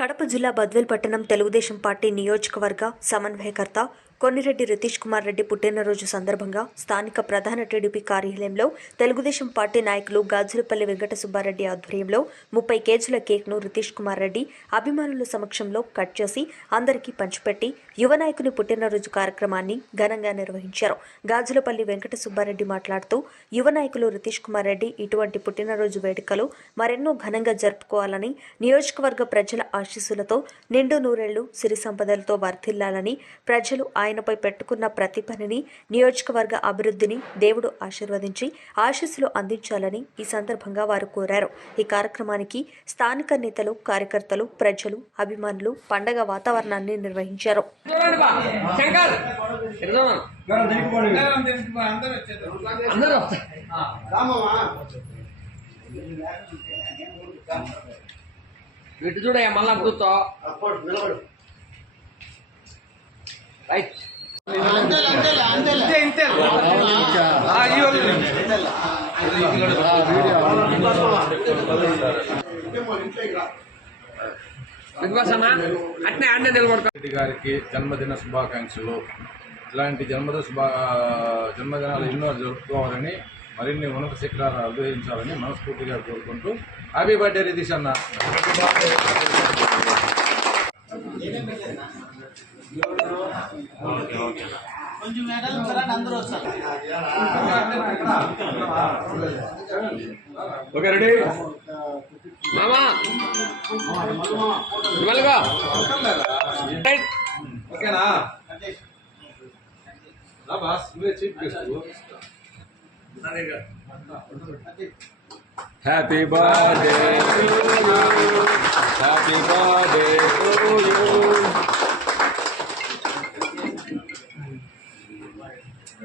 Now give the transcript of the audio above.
కడప జిల్లా బద్వేల్ పట్టణం తెలుగుదేశం పార్టీ నియోజకవర్గ సమన్వయకర్త కొన్నిరెడ్డి రితీష్ కుమార్ రెడ్డి పుట్టినరోజు సందర్భంగా స్థానిక ప్రధాన టీడీపీ కార్యాలయంలో తెలుగుదేశం పార్టీ నాయకులు గాజులపల్లి వెంకట సుబ్బారెడ్డి ఆధ్వర్యంలో ముప్పై కేజీల కేక్ను రితీష్ కుమార్ రెడ్డి అభిమానుల సమక్షంలో కట్ చేసి అందరికీ పంచిపెట్టి యువ నాయకుని పుట్టినరోజు కార్యక్రమాన్ని ఘనంగా నిర్వహించారు. గాజులపల్లి వెంకట సుబ్బారెడ్డి మాట్లాడుతూ యువ నాయకులు రితీష్ కుమార్ రెడ్డి ఇటువంటి పుట్టినరోజు వేడుకలు మరెన్నో ఘనంగా జరుపుకోవాలని నియోజకవర్గ ప్రజల ఆశీస్సులతో నిండు నూరేళ్ళు సిరి సంపదలతో వర్ధిల్లాలని ప్రజలు ఆయనపై పెట్టుకున్న ప్రతి పనిని నియోజకవర్గ అభివృద్ధిని దేవుడు ఆశీర్వదించి ఆశీస్సులు అందించాలని ఈ సందర్భంగా వారు కోరారు. ఈ కార్యక్రమానికి స్థానిక నేతలు కార్యకర్తలు ప్రజలు అభిమానులు పండగ వాతావరణాన్ని నిర్వహించారు. ఇటు చూడయ్యా మళ్ళా కూర్చో. రైట్ బిగ్ బాస్ అన్న? అట్నే నిలబడుకో రెడ్డి గారికి జన్మదిన శుభాకాంక్షలు. ఇలాంటి జన్మదిన శుభ జన్మదినాలు ఎన్నో జరుపుకోవాలని మరిన్ని ఉన్నత శిఖరాలు అభివహించాలని మనస్ఫూర్తిగా కోరుకుంటూ హ్యాపీ బర్త్డే రితీష్ అన్న. ఓకే రెడీ మామా ఇవ్వాలిగా రైట్ ఓకేనా రా బాస్ నువ్వే chief guest happy birthday happy birthday to you